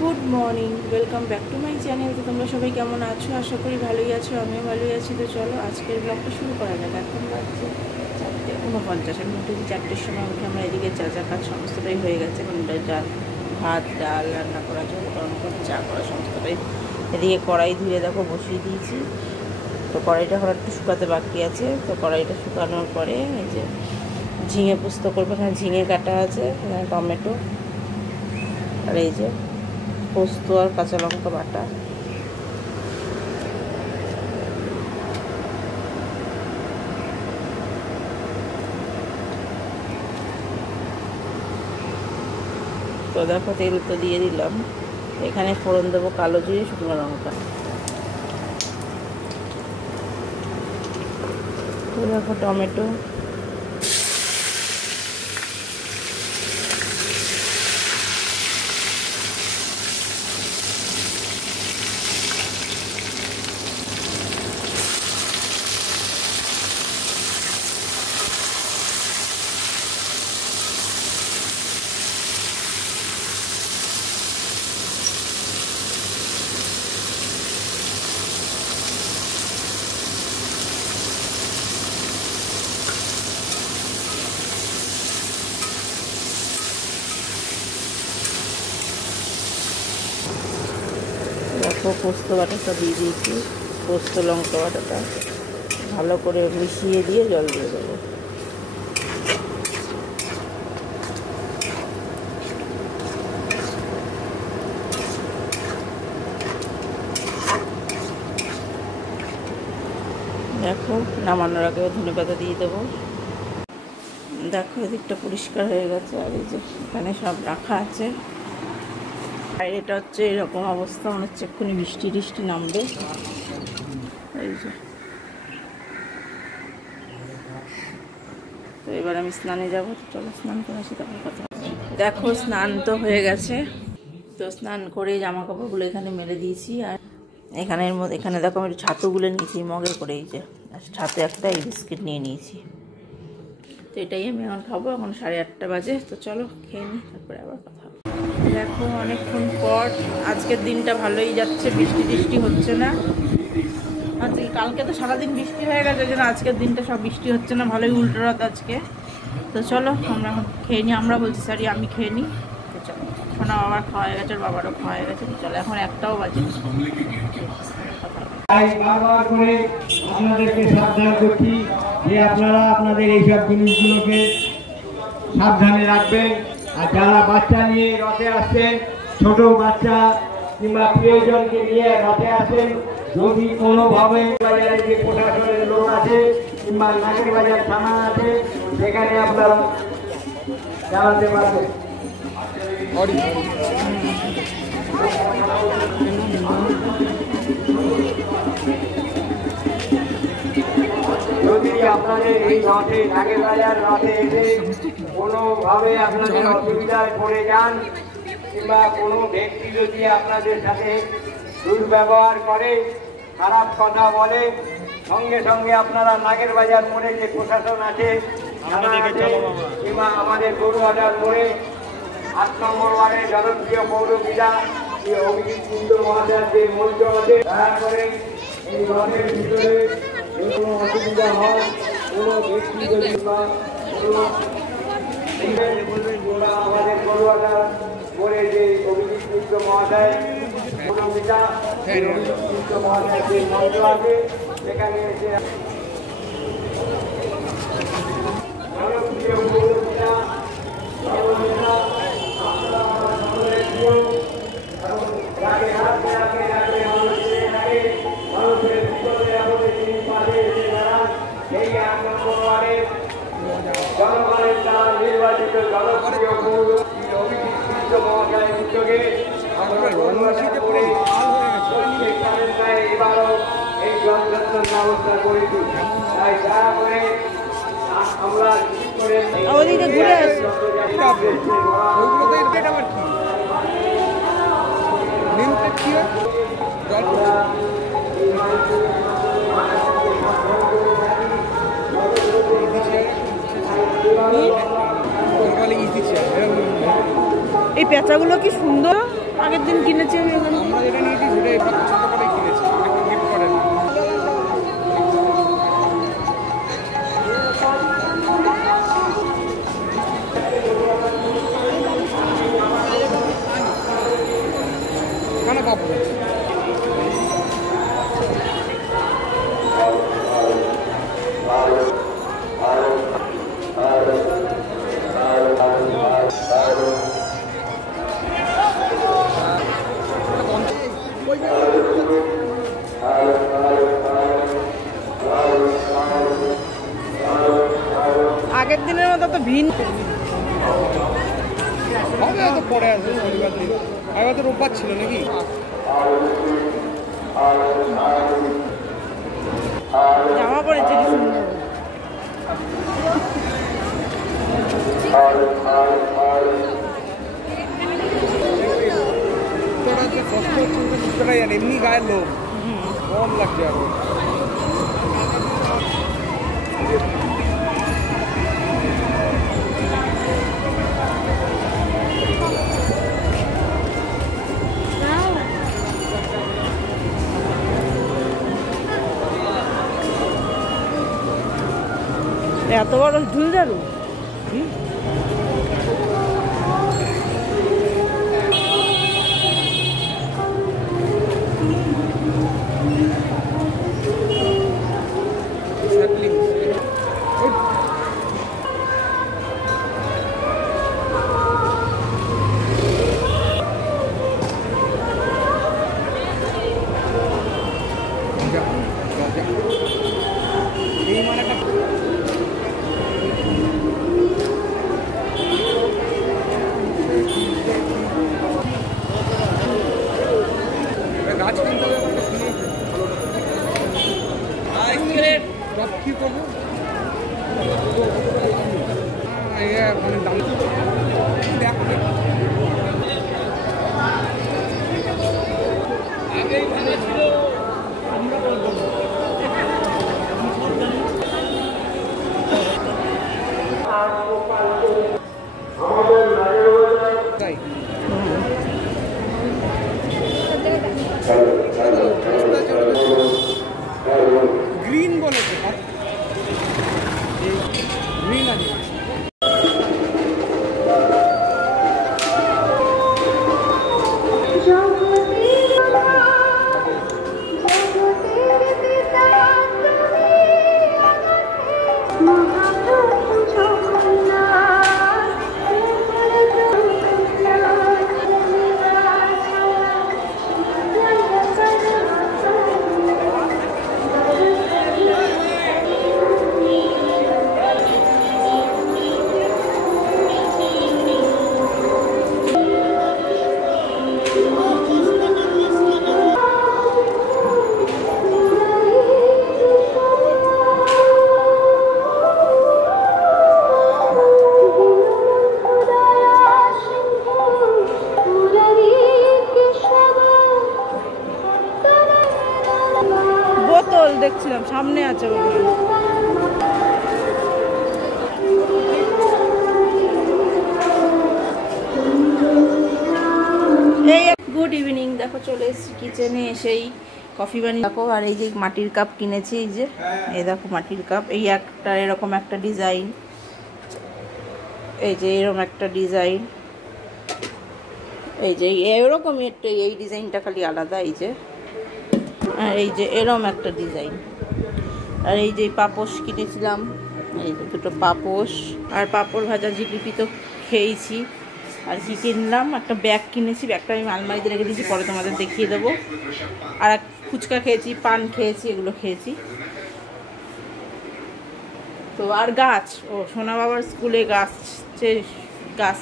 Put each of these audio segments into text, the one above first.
Good morning, welcome back to my channel. তো তোমরা সবাই কেমন আছো? আশা করি ভালোই আছো, আমিও ভালোই আছি। তো চলো আজকের ব্লগটা শুরু করা যাক। এখন বাজছে 4:49। আমি উঠেছি 4টের সময়। উঠে আমরা এদিকে চা কাজ সমস্তটাই হয়ে গেছে। মানে ভাত ডাল রান্না করা, জল গরম করা, চা করা সমস্তটাই। এদিকে কড়াই ধুয়ে দেখো বসিয়ে দিয়েছি। তো কড়াইটা এখন একটু শুকাতে বাকি আছে। তো কড়াইটা শুকানোর পরে এই যে ঝিঙে পোস্ত করবো। এখানে ঝিঙে কাটা আছে, এখানে টমেটো, আর এই যে পোস্ত আর কাঁচা লঙ্কা বাটা। তো দেখো তেল তো দিয়ে দিলাম। এখানে ফোড়ন দেবো কালো জিরে, শুকনো লঙ্কা। তো দেখো টমেটো, দেখো পোস্ত বাটাটা দিয়ে দিয়েছি। পোস্ত লঙ্কা বাটাটা ভালো করে মিশিয়ে দিয়ে জল দিয়ে দেবো। দেখো নামানোর আগেও ধনেপাতা দিয়ে দেবো। দেখো এদিকটা পরিষ্কার হয়ে গেছে। আর এই যে এখানে সব রাখা আছে। আর এটা হচ্ছে এরকম অবস্থা, মনে হচ্ছে এক্ষুনি বৃষ্টি টিষ্টি নামবে। এই যে তো এবার আমি স্নানে যাবো। তো চলো স্নান করে আসি, তারপর কথা। দেখো স্নান তো হয়ে গেছে। তো স্নান করে জামা কাপড়গুলো এখানে মেলে দিয়েছি। আর এখানে দেখো আমি একটু ছাতুগুলো নিয়েছি মগে করে। এই যে ছাতু একটা, এই বিস্কিট নিয়ে নিয়েছি। তো এটাই আমি এখন খাবো। এখন 8:30 বাজে। তো চলো খেয়ে নিই, তারপরে আবার কথা হবে। দেখো অনেকক্ষণ পর আজকের দিনটা ভালোই যাচ্ছে, বৃষ্টি টিষ্টি হচ্ছে না। আজকে কালকে তো সারাদিন বৃষ্টি হয়ে গেছে, ওই জন্য আজকের দিনটা সব বৃষ্টি হচ্ছে না, ভালোই উল্টো রাত আজকে। তো চলো আমরা এখন খেয়ে নিই। আমরা বলছি সরি, আমি খেয়ে নিই। তো চলো, এখন আমার খাওয়া হয়ে গেছে, বাবারও খাওয়া হয়ে গেছে। তো চলো এখন 1টাও বাজে। বারবার করে আপনাদেরকে সাবধান করছি যে আপনারা আপনাদের এইসব জিনিসগুলোকে সাবধানে রাখবেন। আর যারা বাচ্চা নিয়ে রথে আসছেন, ছোট বাচ্চা কিংবা প্রিয়জনকে নিয়ে রথে আসেন, যদি কোনোভাবে বাজারে যে প্রশাসনের লোক আছে কিংবা নাগের বাজার থানা আছে, সেখানে আপনারা জানাতে পারবেন। যদি আপনাদের এই রথে নাগের বাজার রথে এসে কোনোভাবে আপনাদের অসুবিধায় পড়ে যান কিংবা কোনো ব্যক্তি যদি আপনাদের সাথে দুর্ব্যবহার করে, খারাপ কথা বলে, সঙ্গে সঙ্গে আপনারা নাগের বাজার মোড়ে যে প্রশাসন আছে কিংবা আমাদের গরুহাটার মোড়ে 8 নম্বর ওয়ার্ডে জনপ্রিয় পৌরপিতা অভিজিৎ কুন্দ মহাশয়ের যে মঞ্চ আছে, দয়া করে এই রথের ভিতরে কোনো অসুবিধা হয়, কোনো ব্যক্তি যদি আমাদের গরুহাটার মোড়ে যে অভিজিৎ কুন্দ মহাশয় পৌরপিতা অভিজিৎ কুন্দ মহাশয়ের যে মঞ্চ আছে, সেখানে এসে জনপ্রিয় পৌরপিতা জনগণের দ্বারা নির্বাচিত জনপ্রিয় অভিজিৎ মহাশয়ের উদ্যোগে এবারও এই জলযাত্রার ব্যবস্থা করেছি। তাই দয়া করে আমরা ঘুরে আসি। এই পেঁচাগুলো কি সুন্দর, আগের দিন কিনে কিনেছি আমি ওখানে। আমরা যেটা নিয়েছি সেটা এবার পছন্দ করে কিনেছি, অনেকে গিফট করেন। কেন পাবো আগের দিনের মতো তো ভিড় হবে, হয়তো পরে আসবে শনিবার দিন। আগে তো রোববার ছিল নাকি? জামা পড়েছে কি সুন্দর। কষ্ট হচ্ছে বুঝতে পারি, এমনি গায়ের লোক গরম লাগছে আরো। এত বড় ঝুলঝাড়ু। এই মানে একটা গাছ কিনতে হবে, কি করবো মানে দাম দেখো তাই গ্রিন বলেছে, গ্রিন আছে। বোতল দেখছিলাম সামনে আছে বোতল। এই গুড ইভিনিং, দেখো চলে এসেছি কিচেনে, এসেই কফি বানিয়ে দেখো। আর এই যে মাটির কাপ কিনেছি, এই যে এই দেখো মাটির কাপ, এই একটা এরকম একটা ডিজাইন, এই যে এরকম একটা ডিজাইন, এই যে এরকমই একটা, এই ডিজাইনটা খালি আলাদা, এই যে, আর এই যে এরকম একটা ডিজাইন। আর এই যে পাপোশ কিনেছিলাম, এই যে দুটো পাপোশ, আর পাঁপড় ভাজা জিলিপি তো খেয়েছি। আর কি কিনলাম, একটা ব্যাগ কিনেছি, ব্যাগটা আমি আলমারিতে রেখে দিয়েছি, পরে তোমাদের দেখিয়ে দেবো। আর এক ফুচকা খেয়েছি, পান খেয়েছি, এগুলো খেয়েছি। তো আর গাছ, ও সোনা বাবার স্কুলে গাছ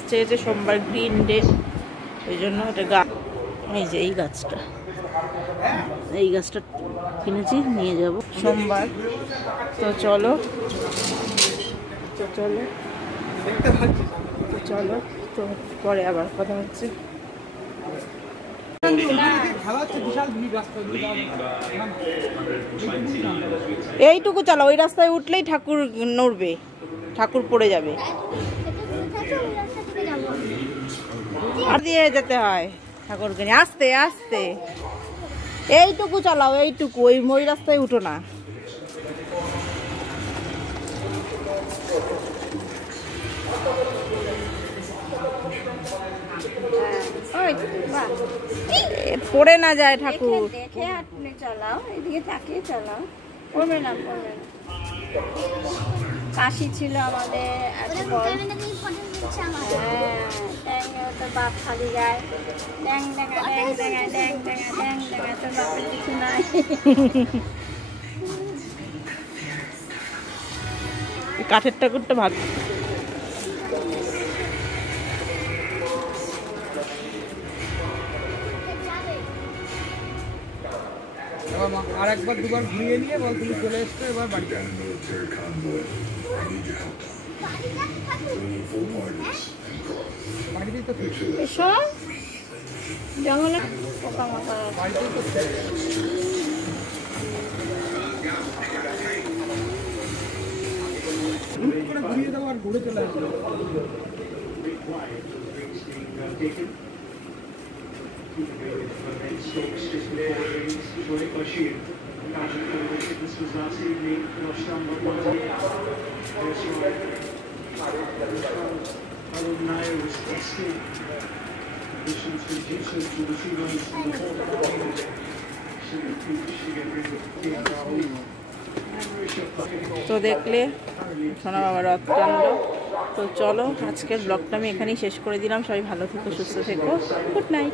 চেয়েছে সোমবার, গ্রিন ডে, ওই জন্য এটা গাছ, এই যে এই গাছটা, এই গাছটা কিনেছি, নিয়ে যাব সোমবার। তো চলো তো পরে আবার কথা হচ্ছে। এইটুকু চালা, ওই রাস্তায় উঠলেই ঠাকুর নড়বে, ঠাকুর পড়ে যাবে, আর দিয়ে যেতে হয়। ঠাকুরকে নিয়ে আস্তে আস্তে, এইটুকু চালাও, এইটুকু, ওই রাস্তায় উঠো না। পড়ে না যায় ঠাকুর। দেখে আপনি চালাও, এদিকে তাকিয়ে চালাও, পড়বে না পড়বে না। কাশি ছিল আমাদের, তো বাপ খালি যায়, ড্যাং ড্যাঙা ড্যাং ড্যাঙা ড্যাং ড্যাঙা ড্যাং ড্যাঙা, তোর বাপের কিছু নাই। কাঠের ঠাকুরটা ভালো। আর একবার দুবার ঘুরিয়ে নিয়ে বল তুমি চলে এসছো, এবার বাড়ি যাও। বাড়িতেই তো এসো জঙ্গলে পোকামাকড় আছে। বাড়িতেই তো ঘুরিয়ে দেবো আর ঘুরে চলে আসবে। তো দেখলে সোনা বাবা রথকাণ্ড। তো চলো, আজকের ব্লগটা আমি এখানেই শেষ করে দিলাম। সবাই ভালো থেকো, সুস্থ থেকো, গুড নাইট।